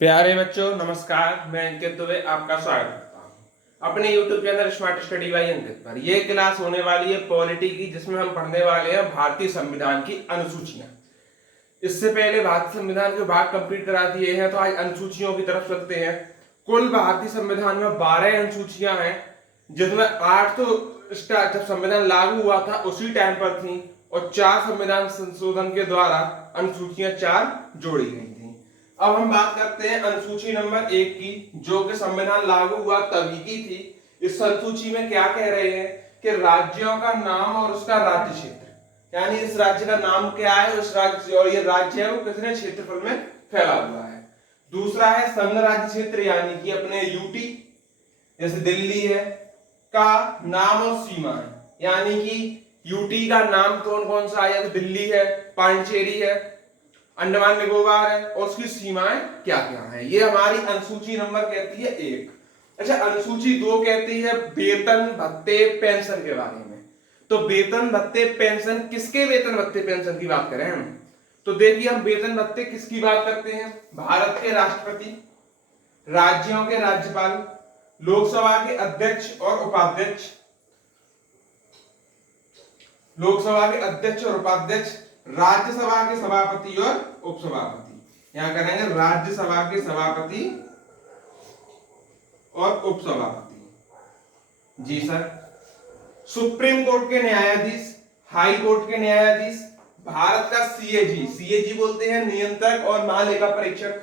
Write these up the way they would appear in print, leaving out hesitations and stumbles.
प्यारे बच्चों नमस्कार। मैं अंकित दुबे आपका स्वागत करता हूँ अपने YouTube channel smart study by Ankit पर। यह क्लास होने वाली है पॉलिटी की, जिसमें हम पढ़ने वाले हैं भारतीय संविधान की अनुसूचियां। इससे पहले भारतीय संविधान के भाग कंप्लीट करा दिए हैं, तो आज अनुसूचियों की तरफ चलते हैं। कुल भारतीय संविधान में 12 अनुसूचियां हैं, जिसमें 8 तो जब संविधान लागू हुआ था उसी टाइम पर थी, और 4 संविधान संशोधन के द्वारा अनुसूचियां 4 जोड़ी गई थी। अब हम बात करते हैं अनुसूची नंबर 1 की, जो कि संविधान लागू हुआ तभी की थी। इस अनुसूची में क्या कह रहे हैं कि राज्यों का नाम और उसका राज्य क्षेत्र, यानी इस राज्य का नाम क्या है, उस राज्य और ये राज्य है वो कितने क्षेत्रफल में फैला हुआ है। दूसरा है संघ राज्य क्षेत्र, यानी कि अपने यूटी जैसे दिल्ली है का नाम और सीमाएं, यानी कि यूटी का नाम कौन कौन सा है, दिल्ली है, पांडिचेरी है, अंडमान निकोबार है, और उसकी सीमाएं क्या क्या हैं। ये हमारी अनुसूची नंबर कहती है 1। अच्छा, अनुसूची 2 कहती है वेतन भत्ते पेंशन के बारे में। तो वेतन भत्ते पेंशन, किसके वेतन भत्ते पेंशन की बात करें हम, तो देखिए हम वेतन भत्ते किसकी बात करते हैं। भारत के राष्ट्रपति, राज्यों के राज्यपाल, लोकसभा के अध्यक्ष और उपाध्यक्ष, लोकसभा के अध्यक्ष और उपाध्यक्ष, राज्यसभा के सभापति और उपसभापति। यहां करेंगे राज्यसभा के सभापति और उपसभापति। जी सर। सुप्रीम कोर्ट के न्यायाधीश, हाई कोर्ट के न्यायाधीश, भारत का सीएजी, सीएजी बोलते हैं नियंत्रक और महालेखा परीक्षक,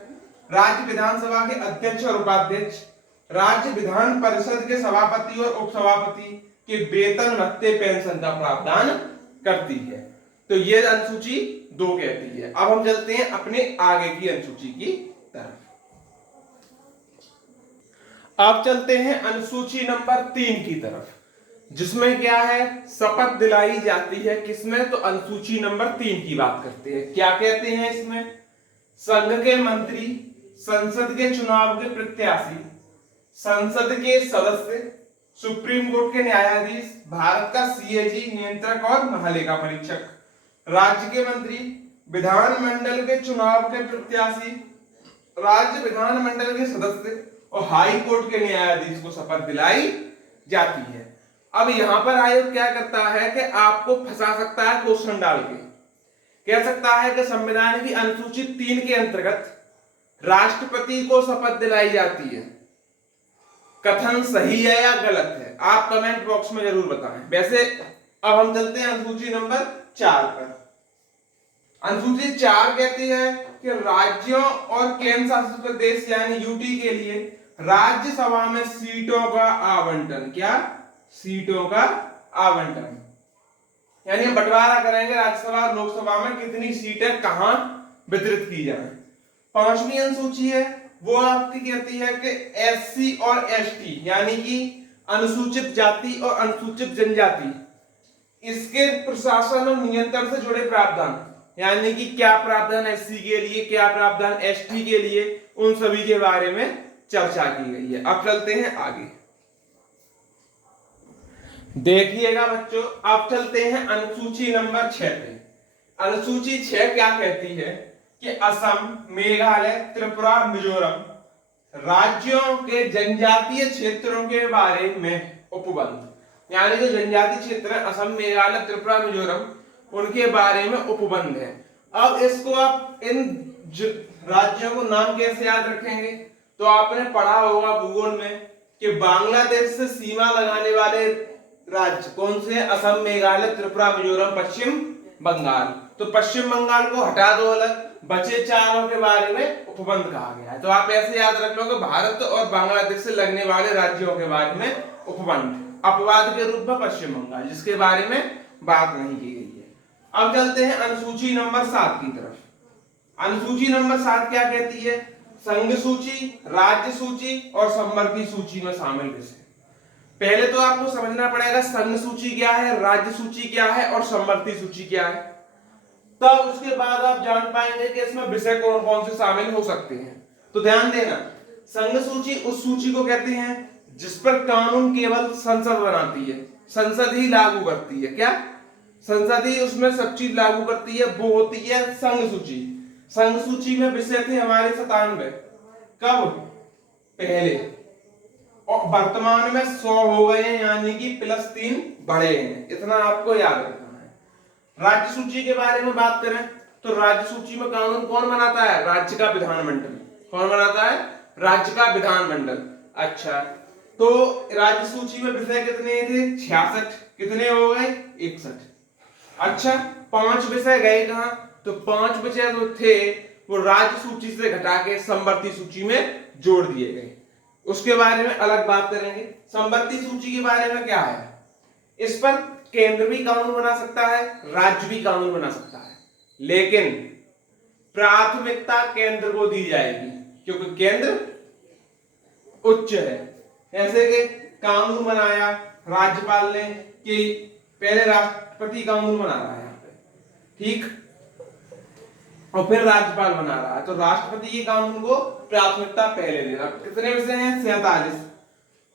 राज्य विधानसभा के अध्यक्ष और उपाध्यक्ष, राज्य विधान परिषद के सभापति और उपसभापति के वेतन भत्ते पेंशन का प्रावधान करती है। तो ये अनुसूची 2 कहती है। अब हम चलते हैं अपने आगे की अनुसूची की तरफ। अब चलते हैं अनुसूची नंबर 3 की तरफ, जिसमें क्या है, शपथ दिलाई जाती है। किसमें, तो अनुसूची नंबर 3 की बात करते हैं। क्या कहते हैं इसमें, संघ के मंत्री, संसद के चुनाव के प्रत्याशी, संसद के सदस्य, सुप्रीम कोर्ट के न्यायाधीश, भारत का सीएजी नियंत्रक और महालेखा परीक्षक, राज्य के मंत्री, विधानमंडल के चुनाव के प्रत्याशी, राज्य विधानमंडल के सदस्य और हाई कोर्ट के न्यायाधीश को शपथ दिलाई जाती है। अब यहां पर आयोग क्या करता है कि आपको फंसा सकता है क्वेश्चन डाल के। कह सकता है कि संविधान की अनुसूची 3 के अंतर्गत राष्ट्रपति को शपथ दिलाई जाती है। कथन सही है या गलत है, आप कमेंट बॉक्स में जरूर बताएं। वैसे अब हम चलते हैं अनुसूची नंबर 4 पर। अनुसूची 4 कहती है कि राज्यों और केंद्र शासित प्रदेश यानी यूटी के लिए राज्यसभा में सीटों का आवंटन, क्या, सीटों का आवंटन, यानी हम बंटवारा करेंगे राज्यसभा और लोकसभा में कितनी सीटें कहां वितरित की जाए। 5वीं अनुसूची है वो आपकी कहती है कि एससी और एसटी यानी कि अनुसूचित जाति और अनुसूचित जनजाति, इसके प्रशासन और नियंत्रण से जुड़े प्रावधान, यानी कि क्या प्रावधान एससी के लिए, क्या प्रावधान एसटी के लिए, उन सभी के बारे में चर्चा की गई है। अब चलते हैं आगे, देखिएगा बच्चों। अब चलते हैं अनुसूची नंबर 6 पे। अनुसूची 6 क्या कहती है कि असम, मेघालय, त्रिपुरा, मिजोरम राज्यों के जनजातीय क्षेत्रों के बारे में उपबंध, यानी जो जनजातीय क्षेत्र है असम, मेघालय, त्रिपुरा, मिजोरम, उनके बारे में उपबंध है। अब इसको आप इन राज्यों को नाम कैसे याद रखेंगे, तो आपने पढ़ा होगा भूगोल में कि बांग्लादेश से सीमा लगाने वाले राज्य कौन से हैं, असम, मेघालय, त्रिपुरा, मिजोरम, पश्चिम बंगाल। तो पश्चिम बंगाल को हटा दो अलग, बचे 4 के बारे में उपबंध कहा गया है। तो आप ऐसे याद रख लो कि भारत और बांग्लादेश से लगने वाले राज्यों के बारे में उपबंध, अपवाद के रूप में पश्चिम बंगाल, जिसके बारे में बात नहीं की गई है। अब चलते हैं अनुसूची नंबर 7 की तरफ। अनुसूची नंबर 7 क्या कहती है, संघ सूची, राज्य सूची और समवर्ती सूची में शामिल किसे। पहले तो आपको समझना पड़ेगा संघ सूची क्या है, राज्य सूची क्या है और समवर्ती सूची क्या है, तब उसके बाद आप जान पाएंगे कि इसमें विषय कौन कौन से शामिल हो सकते हैं। तो ध्यान देना, संघ सूची उस सूची को कहते हैं जिस पर कानून केवल संसद बनाती है, संसद ही लागू करती है। क्या, संसद ही उसमें सब चीज लागू करती है, वो होती है संघ सूची। संघ सूची में विषय थे हमारे 97, कब? पहले। और वर्तमान में 100 हो गए हैं, यानी कि +3 बढ़े हैं, इतना आपको याद रखना है। राज्य सूची के बारे में बात करें तो राज्य सूची में कानून कौन बनाता है? राज्य का विधानमंडल। कौन बनाता है? राज्य का विधानमंडल। अच्छा, तो राज्य सूची में विषय कितने थे? 66। कितने हो गए? 61। अच्छा, 5 विषय गए कहां? तो 5 विषय जो थे वो राज्य सूची से घटा के समवर्ती सूची में जोड़ दिए गए। उसके बारे में अलग बात करेंगे। समवर्ती सूची के बारे में क्या है? इस पर केंद्र भी कानून बना सकता है, राज्य भी कानून बना सकता है, लेकिन प्राथमिकता केंद्र को दी जाएगी, क्योंकि केंद्र उच्च है। ऐसे के कानून बनाया राज्यपाल ने कि पहले राष्ट्रपति कानून बना रहा है यहाँ पे, ठीक, और फिर राज्यपाल बना रहा है, तो राष्ट्रपति के कानून को प्राथमिकता पहले देना। कितने विषय हैं? 47।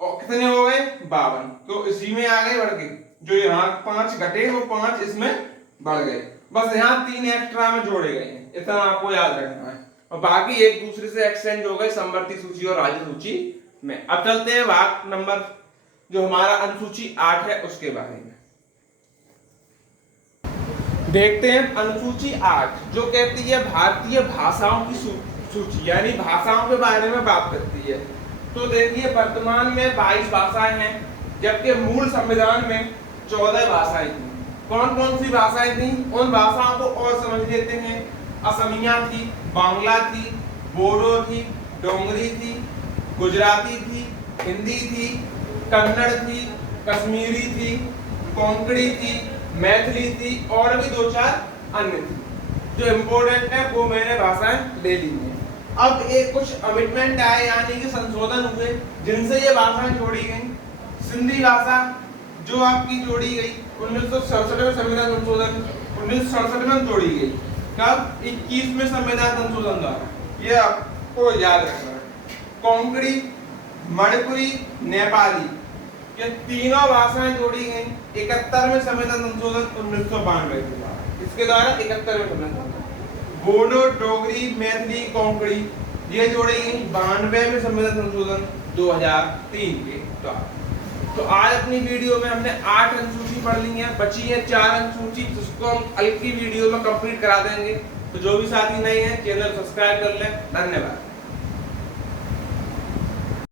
और कितने हो गए? 52। तो इसी में आ गए बढ़ के, जो यहाँ 5 घटे वो 5 इसमें बढ़ गए, बस यहाँ 3 एक्स्ट्रा में जोड़े गए हैं, इतना आपको याद रखना है। और बाकी एक दूसरे से एक्सचेंज हो गए समवर्ती सूची और राज्य सूची में। अब चलते हैं भाग नंबर जो हमारा अनुसूची 8 है उसके बारे में देखते हैं। अनुसूची 8 जो कहती है भारतीय भाषाओं की सूची, यानी भाषाओं के बारे में बात करती है। तो देखिए, वर्तमान में 22 भाषाएं हैं, जबकि मूल संविधान में 14 भाषाएं थी। कौन कौन सी भाषाएं थी? उन भाषाओं को और समझ लेते हैं। असमिया थी, बांग्ला थी, बोडो थी, डोंगरी थी, गुजराती थी, हिंदी थी, कन्नड़ थी, कश्मीरी थी, कोंकणी थी, मैथिली थी, और भी 2-4 अन्य थी। जो इम्पोर्टेंट है वो मैंने भाषाएं ले ली हैं। अब एक कुछ अमेंडमेंट आए, यानी कि संशोधन हुए, जिनसे ये भाषाएं जोड़ी गई। सिंधी भाषा जो आपकी जोड़ी गई 1967 में संविधान संशोधन 1967 में जोड़ी गई। कब? 21वें संविधान संशोधन द्वारा, ये आपको याद रखना है। कोंकणी, मणिपुरी, नेपाली, ये तीनों भाषाएं जोड़ी गई 71वें संविधान संशोधन 1992 के द्वारा। इसके द्वारा 71वें संविधान। बोडो, डोगरी, मैथिली, कोंकणी ये जोड़ी गई 92वें संविधान संशोधन 2003 के द्वारा। तो आज अपनी वीडियो में हमने 8 अनुसूची पढ़ ली है, बची है 4 अनुसूची, जिसको हम अगली वीडियो में कंप्लीट करा देंगे। तो जो भी साथी नए हैं चैनल सब्सक्राइब कर लें। धन्यवाद।